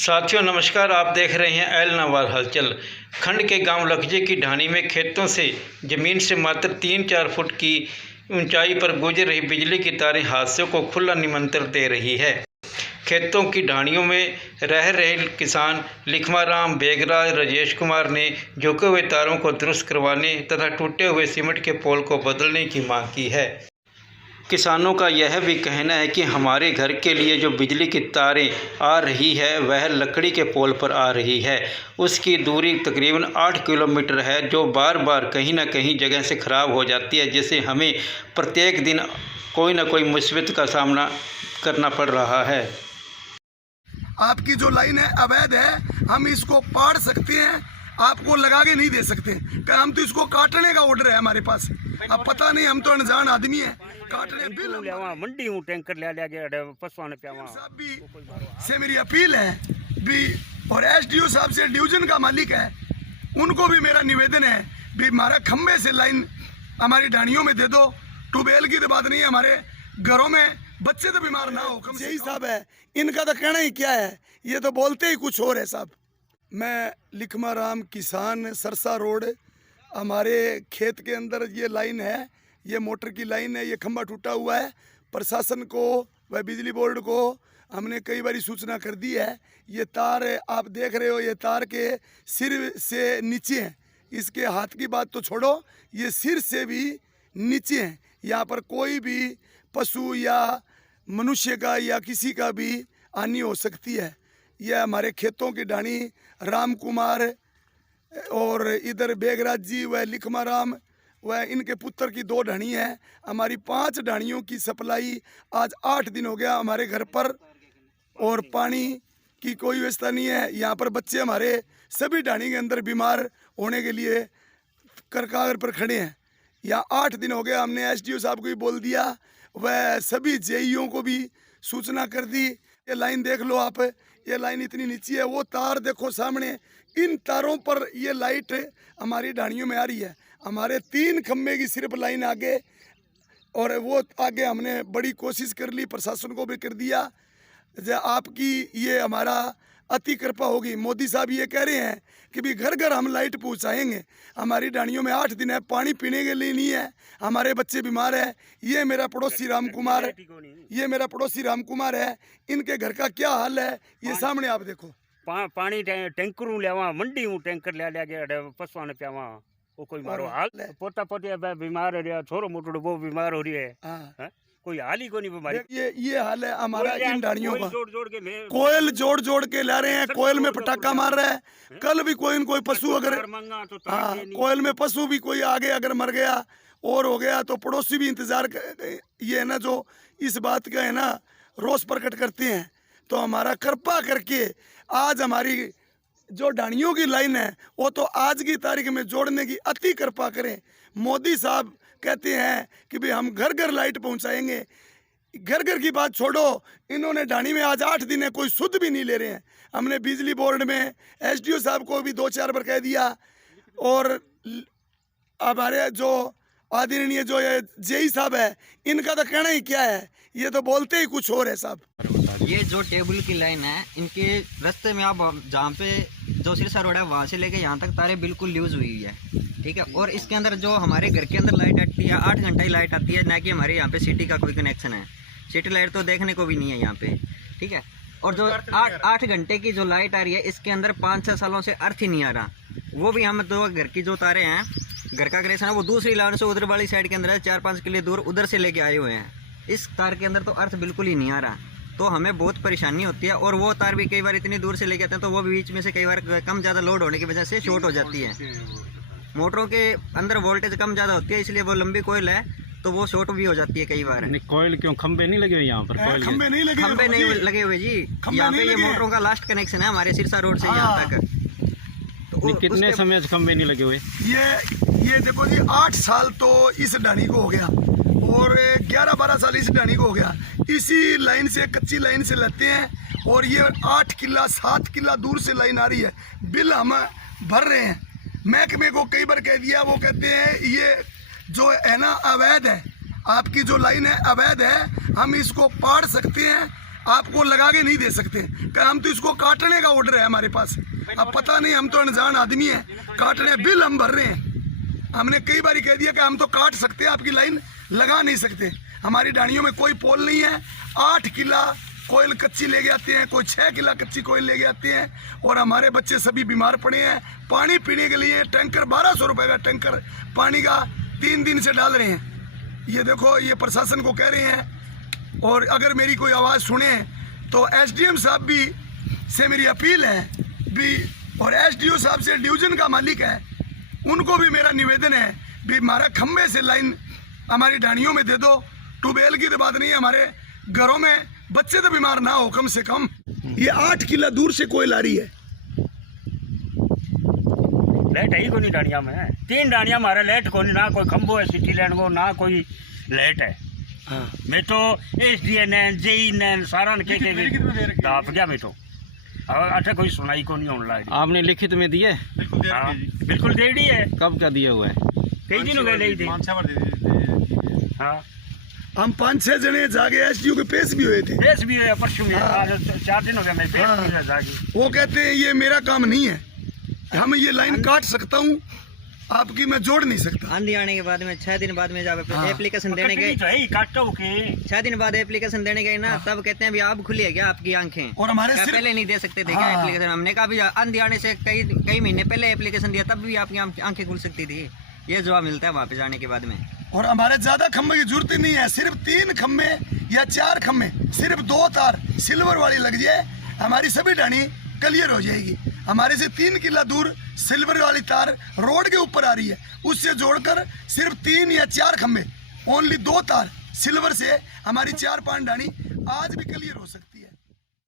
साथियों नमस्कार, आप देख रहे हैं एल नवार हलचल। खंड के गांव लखजे की ढाणी में खेतों से जमीन से मात्र 3-4 फुट की ऊंचाई पर गुजर रही बिजली की तारें हादसों को खुला निमंत्रण दे रही है। खेतों की ढाणियों में रह रहे किसान लिखमाराम, बेगराज, राजेश कुमार ने झुके हुए तारों को दुरुस्त करवाने तथा टूटे हुए सीमेंट के पोल को बदलने की मांग की है। किसानों का यह भी कहना है कि हमारे घर के लिए जो बिजली की तारें आ रही है वह लकड़ी के पोल पर आ रही है। उसकी दूरी तकरीबन 8 किलोमीटर है, जो बार बार कहीं ना कहीं जगह से ख़राब हो जाती है, जिससे हमें प्रत्येक दिन कोई ना कोई मुसीबत का सामना करना पड़ रहा है। आपकी जो लाइन है अवैध है, हम इसको पाड़ सकते हैं, आपको लगा के नहीं दे सकते। हम तो इसको काटने का ऑर्डर है हमारे पास। अब पता नहीं, हम तो अनजान आदमी है। काटने बिल मंडी हूं टैंकर ले गया पशुआने पे साहब भी से मेरी अपील है भी, और एसडीओ साहब से डिवीजन का मालिक है, उनको भी मेरा निवेदन है भी हमारा खंबे से लाइन हमारी ढाणियों में दे दो। ट्यूबवेल की तो बात नहीं है, हमारे घरों में बच्चे तो बीमार ना हो। यही साहब है, इनका तो कहना ही क्या है, ये तो बोलते ही कुछ और है साहब। मैं लिखमाराम किसान, सरसा रोड, हमारे खेत के अंदर ये लाइन है, ये मोटर की लाइन है, ये खंबा टूटा हुआ है। प्रशासन को व बिजली बोर्ड को हमने कई बार सूचना कर दी है। ये तार आप देख रहे हो, ये तार के सिर से नीचे है, इसके हाथ की बात तो छोड़ो, ये सिर से भी नीचे है। यहाँ पर कोई भी पशु या मनुष्य का या किसी का भी हानि हो सकती है। यह हमारे खेतों की ढाणी राम कुमार और इधर बेगराज जी व लिखमाराम व इनके पुत्र की 2 ढाणी है। हमारी 5 ढाणियों की सप्लाई आज 8 दिन हो गया हमारे घर पर, और पानी की कोई व्यवस्था नहीं है। यहाँ पर बच्चे हमारे सभी ढाणी के अंदर बीमार होने के लिए कगार पर खड़े हैं। यहाँ 8 दिन हो गया, हमने एसडीओ साहब को भी बोल दिया, वह सभी जेईओ को भी सूचना कर दी। ये लाइन देख लो आप, ये लाइन इतनी नीचे है, वो तार देखो सामने, इन तारों पर ये लाइट हमारी ढाणियों में आ रही है। हमारे 3 खंबे की सिर्फ लाइन आगे, और वो आगे हमने बड़ी कोशिश कर ली, प्रशासन को भी कर दिया। आपकी ये हमारा अति कृपा होगी। मोदी साहब ये कह रहे हैं कि भी घर घर हम लाइट पहुंचाएंगे। हमारी ढाणियों में 8 दिन है, पानी पीने के लिए नहीं है, हमारे बच्चे बीमार है। ये मेरा पड़ोसी राम कुमार है, ये मेरा पड़ोसी राम कुमार है, इनके घर का क्या हाल है ये सामने आप देखो। पानी टैंकर लेवा मंडी हूं टैंकर ले गया पशुआने पे वो कोई मारो हाल पोता पोती बीमार हो रहा, छोरो मोटो वो बीमार हो रही है, कोई हाल ही को नहीं बीमारी। ये हाल है हमारा इन ढाणियों का। कोयल जोड़ जोड़ के ला रहे हैं, कोयल में पटाखा मार रहा है। कल भी कोई न कोई पशु अगर कोयल में पशु भी कोई आगे अगर मर गया और हो गया तो पड़ोसी भी इंतजार ये है ना, जो इस बात का है ना रोष प्रकट करते हैं। तो हमारा कृपा करके आज हमारी जो ढाणियों की लाइन है वो तो आज की तारीख में जोड़ने की अति कृपा करें। मोदी साहब कहते हैं कि भाई हम घर घर लाइट पहुंचाएंगे। घर घर की बात छोड़ो, इन्होंने ढाणी में आज 8 दिन है, कोई शुद्ध भी नहीं ले रहे हैं। हमने बिजली बोर्ड में एसडीओ साहब को भी 2-4 बार कह दिया, और हमारे जो आदरणीय जो ये जेई साहब है, इनका तो कहना ही क्या है, ये तो बोलते ही कुछ और है साहब। ये जो टेबल की लाइन है, इनके रास्ते में आप जहाँ पे जो सिरसा रोड है वहाँ से लेके यहाँ तक तारे बिल्कुल लूज हुई है, ठीक है। और इसके अंदर जो हमारे घर के अंदर लाइट आती है 8 घंटा ही लाइट आती है, ना कि हमारे यहाँ पे सिटी का कोई कनेक्शन है। सिटी लाइट तो देखने को भी नहीं है यहाँ पे, ठीक है। और जो 8 घंटे की जो लाइट आ रही है, इसके अंदर 5-6 सालों से अर्थ ही नहीं आ रहा। वो भी हम तो घर की जो तारे हैं, घर का कनेक्शन है, वो दूसरी लाइन से उधर वाली साइड के अंदर 4-5 किले दूर उधर से लेके आए हुए हैं। इस तार के अंदर तो अर्थ बिल्कुल ही नहीं आ रहा, तो हमें बहुत परेशानी होती है। और वो तार भी कई बार इतनी दूर से लेके आते हैं तो वो बीच में से कई बार कम ज़्यादा लोड होने की वजह से शॉर्ट हो जाती है। मोटरों के अंदर वोल्टेज कम ज़्यादा होती है, इसलिए वो लंबी कोयल है तो वो शॉर्ट भी हो जाती है कई बार। कोयल क्यों? खंबे नहीं लगे हुए यहाँ पर? खंबे नहीं लगे हुए जी। यहाँ पे ये मोटरों का लास्ट कनेक्शन है हमारे सिरसा रोड से यहाँ तक। तो कितने समय से खंबे नहीं लगे हुए? ये देखो जी, 8 साल तो इस ढाणी को हो गया, और 11-12 साल इस ढाणी को हो गया। इसी लाइन से, कच्ची लाइन से लेते हैं, और ये 8 किला 7 किला दूर से लाइन आ रही है। बिल हम भर रहे हैं। महकमे को कई बार कह दिया, वो कहते हैं ये जो है ना अवैध है, आपकी जो लाइन है अवैध है, हम इसको पाड़ सकते हैं, आपको लगा के नहीं दे सकते कि हम तो इसको काटने का ऑर्डर है हमारे पास। अब पता नहीं, हम तो अनजान आदमी हैं, काटने बिल हम भर रहे हैं। हमने कई बार कह दिया कि हम तो काट सकते हैं, आपकी लाइन लगा नहीं सकते। हमारी डाणियों में कोई पोल नहीं है। 8 किला कोयल कच्ची ले के आते हैं, कोई 6 किला कच्ची कोयल ले के आते हैं, और हमारे बच्चे सभी बीमार पड़े हैं। पानी पीने के लिए टैंकर 1200 रुपये का टैंकर पानी का 3 दिन से डाल रहे हैं। ये देखो, ये प्रशासन को कह रहे हैं। और अगर मेरी कोई आवाज़ सुने तो एसडीएम साहब भी से मेरी अपील है भी, और एसडीओ साहब से डिवीजन का मालिक है, उनको भी मेरा निवेदन है भी हमारा खम्भे से लाइन हमारी डाणियों में दे दो। ट्यूबवेल की तो बात नहीं है, हमारे घरों में बच्चे तो बीमार ना हो कम से कम। ये 8 किला दूर से कोयल आ रही है। लाइट है ही कोई नहीं डाणिया में, 3 डाणिया मारे लाइट को नहीं, ना कोई खंभो है सिटी लैंड को, ना कोई लाइट है। हाँ। मैं तो एसडीएन जेई ने सारा के दाप गया। मैं तो अच्छा कोई सुनाई को नहीं होने लगी। आपने लिखित में दिए? हाँ, बिल्कुल दे दी है। कब का दिया हुआ है? कई दिन हो गए ले दी। हाँ, हम 5-6 जने जाके एसडीओ के पेश भी हुए थे। पेश भी है परसों में। आज 4 दिन हो गए मैं पेश भी है जाके। वो कहते हैं ये मेरा काम नहीं है, हम ये लाइन काट सकता हूँ, आपकी मैं जोड़ नहीं सकता। आंधी आने के बाद में 6 दिन बाद में जब एप्लीकेशन देने गए, तो है काटो के 6 दिन बाद एप्लीकेशन देने गए ना, तब कहते हैं अभी आप खुली है क्या आपकी आंखें, और हमारे क्या सिर्फ पहले नहीं दे सकते थे क्या हाँ। एप्लीकेशन? हमने कहा भी आंधी आने से कई महीने पहले एप्लीकेशन दिया, तब भी आपकी आंखें खुल सकती थी। ये जवाब मिलता है वापस आने के बाद में। और हमारे ज्यादा खम्भे की जरूरत ही नहीं है, सिर्फ 3 खम्भे या 4 खम्भे, सिर्फ 2 तार सिल्वर वाली लग जाए, हमारी सभी डाणी क्लियर हो जाएगी। हमारे से 3 किला दूर सिल्वर वाली तार रोड के ऊपर आ रही है, उससे जोड़कर सिर्फ 3 या 4 खम्भे, ओनली 2 तार सिल्वर से हमारी 4-5 डाणी आज भी क्लियर हो सकती है।